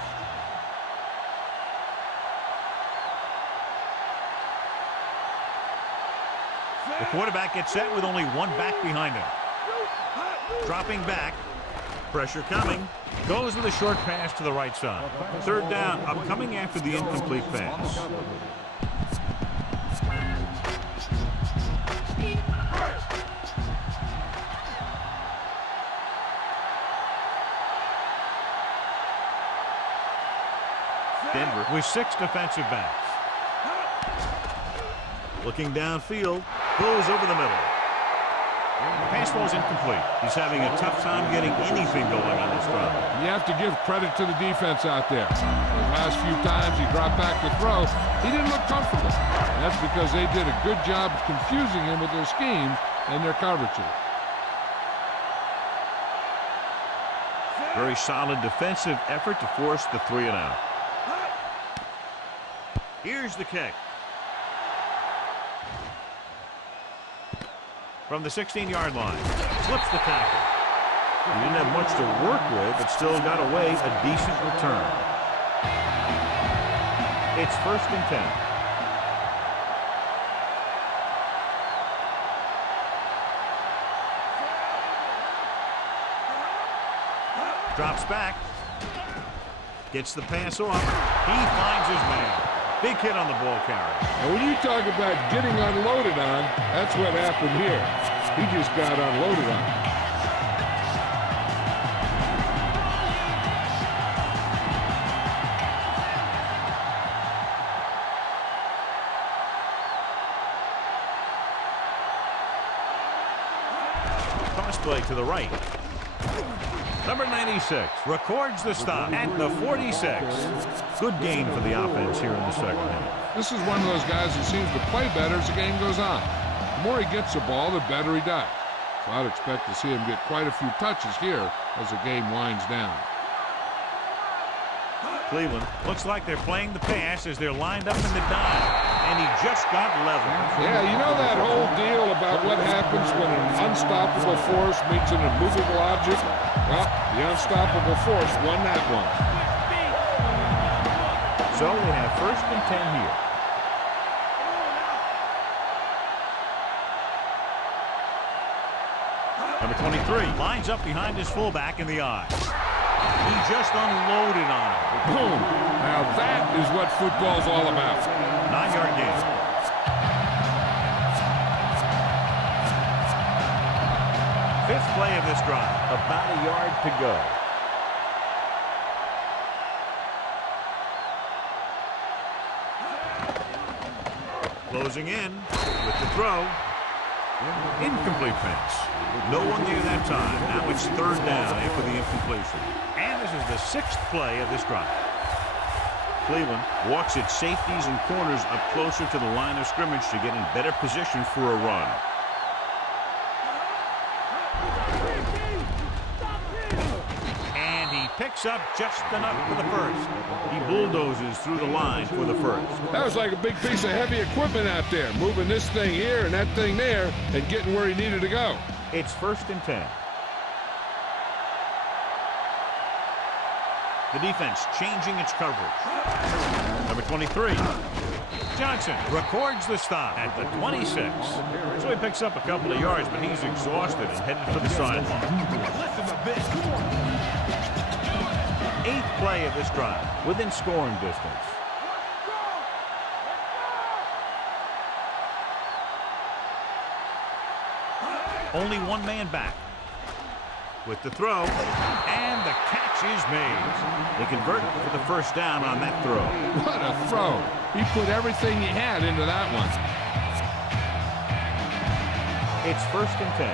The quarterback gets set with only one back behind him. Dropping back. Pressure coming. Goes with a short pass to the right side. 3rd down, upcoming after the incomplete pass. Denver with 6 defensive backs. Looking downfield, goes over the middle. The pass ball is incomplete. He's having a tough time getting anything going on this drive. You have to give credit to the defense out there. The last few times he dropped back to throw, he didn't look comfortable. And that's because they did a good job of confusing him with their schemes and their coverages. Very solid defensive effort to force the 3 and out. Here's the kick. From the 16-yard line. Slips the tackle. He didn't have much to work with, but still got away a decent return. It's 1st and 10. Drops back. Gets the pass off. He finds his man. Big hit on the ball carrier. And when you talk about getting unloaded on, that's what happened here. He just got unloaded on. Toss play to the right. Number 96 records the stop at the 46. Good gain for the offense here in the second half. This is one of those guys who seems to play better as the game goes on. The more he gets the ball, the better he does. So I'd expect to see him get quite a few touches here as the game winds down. Cleveland looks like they're playing the pass as they're lined up in the dive. And he just got level. Yeah, you know that whole deal about what happens when an unstoppable force meets an immovable object? Well, the unstoppable force won that one. So they have 1st and 10 here. Number 23 lines up behind his fullback in the eye. He just unloaded on him. Boom. Now that is what football's all about. 9-yard gain. Fifth play of this drive. About a yard to go. Closing in with the throw. Incomplete pass. No one there that time. Now it's 3rd down after the incompletion. And this is the 6th play of this drive. Cleveland walks its safeties and corners up closer to the line of scrimmage to get in better position for a run. And he picks up just enough for the first. He bulldozes through the line for the first. That was like a big piece of heavy equipment out there, moving this thing here and that thing there and getting where he needed to go. It's 1st and 10. The defense changing its coverage. Number 23. Johnson records the stop at the 26. So he picks up a couple of yards, but he's exhausted and headed for the sideline. 8th play of this drive, within scoring distance. Only one man back. With the throw, and the catch is made. They convert for the 1st down on that throw. What a throw. He put everything he had into that one. It's 1st and 10.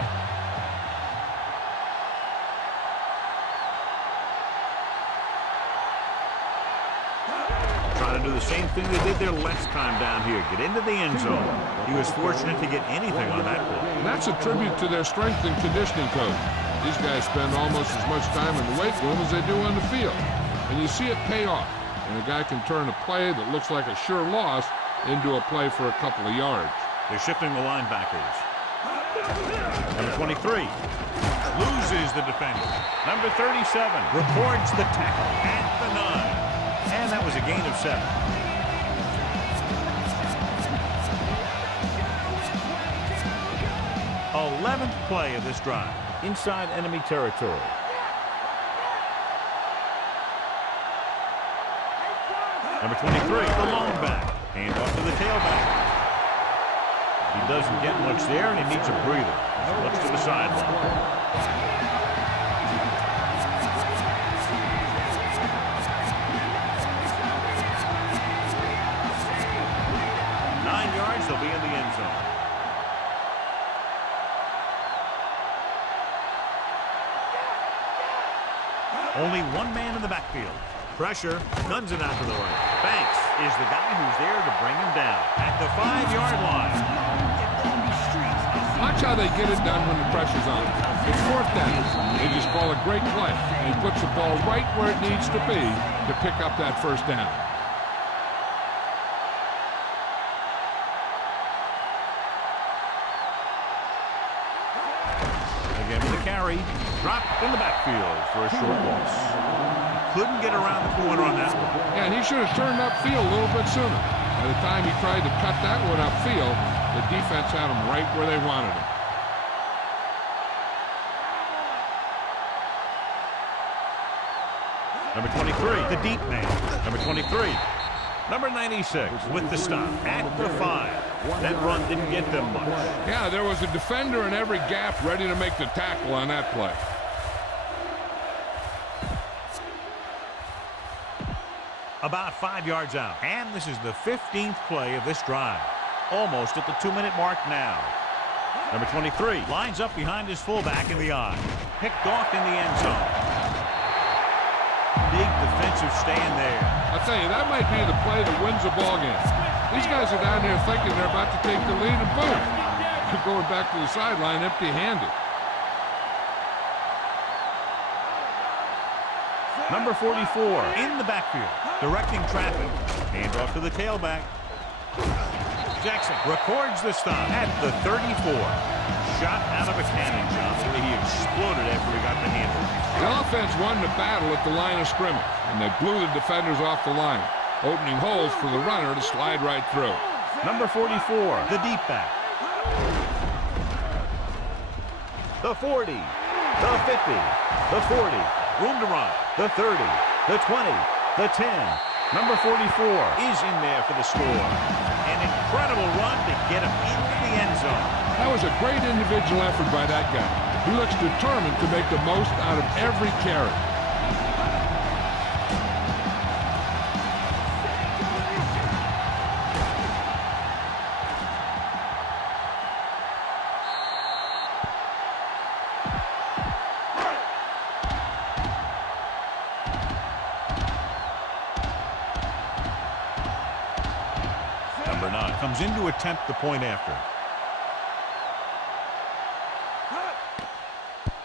Trying to do the same thing they did their last time down here. Get into the end zone. He was fortunate to get anything on that play. And that's a tribute to their strength and conditioning coach. These guys spend almost as much time in the weight room as they do on the field. And you see it pay off. And a guy can turn a play that looks like a sure loss into a play for a couple of yards. They're shifting the linebackers. Number 23 loses the defender. Number 37 records the tackle at the 9. And that was a gain of 7. 11th play of this drive. Inside enemy territory. Number 23, the lone back. Hand off to the tailback. He doesn't get much there, and he needs a breather. So looks to the sideline. They'll be in the end zone. Only one man in the backfield. Pressure, guns it out to the right. Banks is the guy who's there to bring him down at the 5-yard line. Watch how they get it done when the pressure's on. It's 4th down. They just call a great play. He puts the ball right where it needs to be to pick up that 1st down. Carry dropped in the backfield for a short loss. He couldn't get around the corner on that one. Yeah, and he should have turned upfield a little bit sooner. By the time he tried to cut that one upfield, the defense had him right where they wanted him. Number 23, the deep man. Number 23. Number 96 with the stop at the 5. That run didn't get them much. Yeah, there was a defender in every gap ready to make the tackle on that play. About 5 yards out. And this is the 15th play of this drive. Almost at the 2-minute mark now. Number 23 lines up behind his fullback in the eye. Picked off in the end zone. Big defensive stand there. I'll tell you, that might be the play that wins the ball game. These guys are down here thinking they're about to take the lead, and boom, they're going back to the sideline empty-handed. Number 44 in the backfield, directing traffic. Hand off to the tailback. Jackson records the stop at the 34. Shot out of a cannon, Johnson. He exploded after he got the handle. The offense won the battle at the line of scrimmage, and they blew the defenders off the line, opening holes for the runner to slide right through. Number 44, the deep back. The 40, the 50, the 40. Room to run. The 30, the 20, the 10. Number 44 is in there for the score. An incredible run to get him into the end zone. That was a great individual effort by that guy. He looks determined to make the most out of every carry. Number 9 comes in to attempt the point after.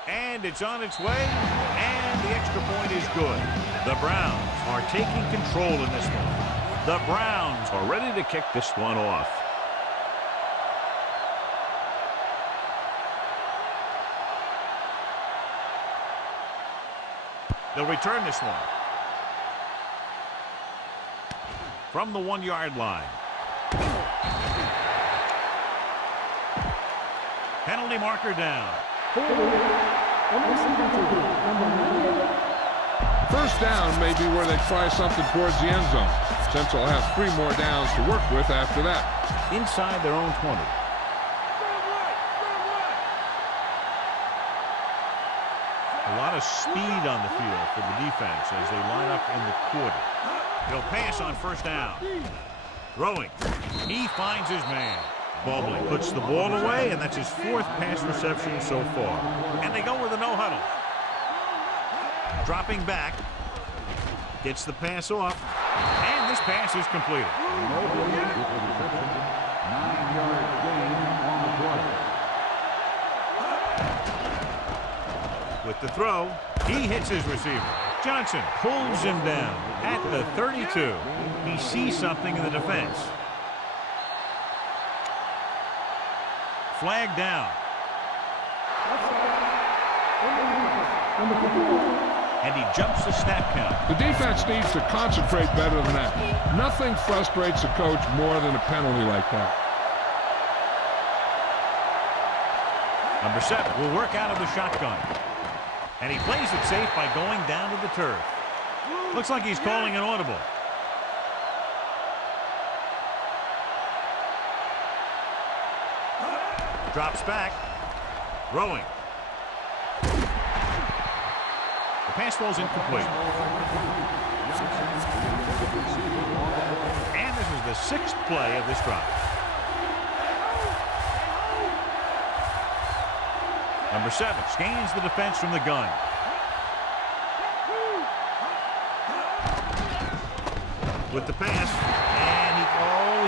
And it's on its way, and the extra point is good. The Browns are taking control in this one. The Browns are ready to kick this one off. They'll return this one. From the 1-yard line. Penalty marker down. First down may be where they try something towards the end zone, since they'll have 3 more downs to work with after that. Inside their own 20. A lot of speed on the field for the defense as they line up in the quarter. He'll pass on first down. Throwing. He finds his man. Baldwin puts the ball away, and that's his 4th pass reception so far. And they go with a no-huddle. Dropping back. Gets the pass off. And this pass is completed. 9-yard gain on the play. With the throw, he hits his receiver. Johnson pulls him down at the 32. He sees something in the defense. Flag down. And he jumps the snap count. The defense needs to concentrate better than that. Nothing frustrates a coach more than a penalty like that. Number 7 will work out of the shotgun. And he plays it safe by going down to the turf. Looks like he's calling an audible. Drops back. Throwing. The pass falls incomplete. And this is the 6th play of this drive. Number 7 scans the defense from the gun. With the pass. And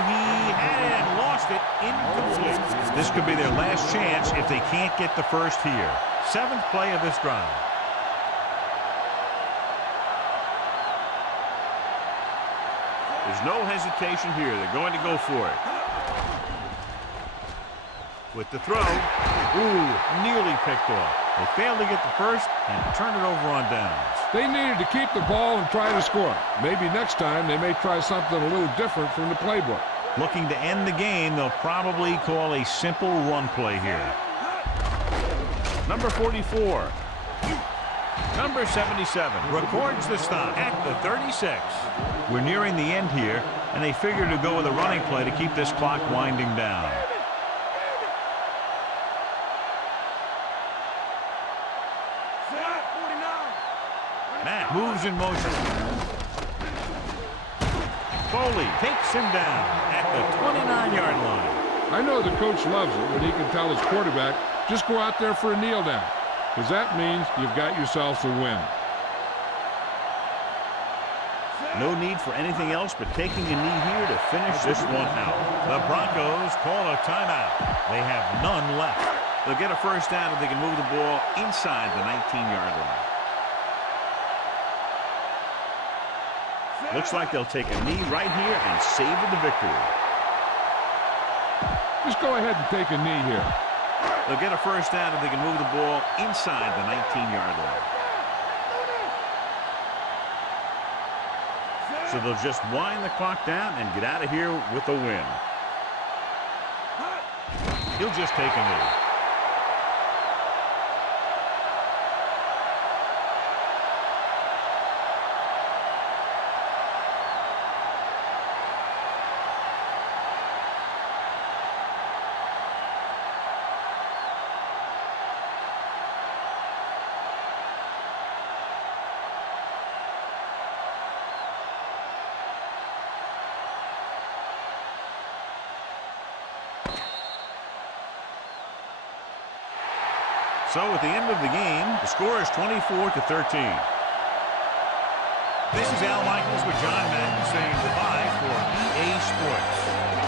he had it and lost it. Incomplete. This could be their last chance if they can't get the first here. 7th play of this drive. There's no hesitation here. They're going to go for it. With the throw. Ooh, nearly picked off. They failed to get the first and turn it over on downs. They needed to keep the ball and try to score. Maybe next time they may try something a little different from the playbook. Looking to end the game, they'll probably call a simple run play here. Number 44. Number 77 records the stop at the 36. We're nearing the end here, and they figure to go with a running play to keep this clock winding down. Matt moves in motion. Foley takes him down at the 29-yard line. I know the coach loves it when he can tell his quarterback, just go out there for a kneel down, because that means you've got yourself a win. No need for anything else but taking a knee here to finish this one out. The Broncos call a timeout. They have none left. They'll get a first down if they can move the ball inside the 19-yard line. Looks like they'll take a knee right here and savor the victory. Just go ahead and take a knee here. They'll get a first down if they can move the ball inside the 19-yard line. So they'll just wind the clock down and get out of here with a win. He'll just take a knee. So at the end of the game, the score is 24-13. This is Al Michaels with John Madden saying goodbye for EA Sports.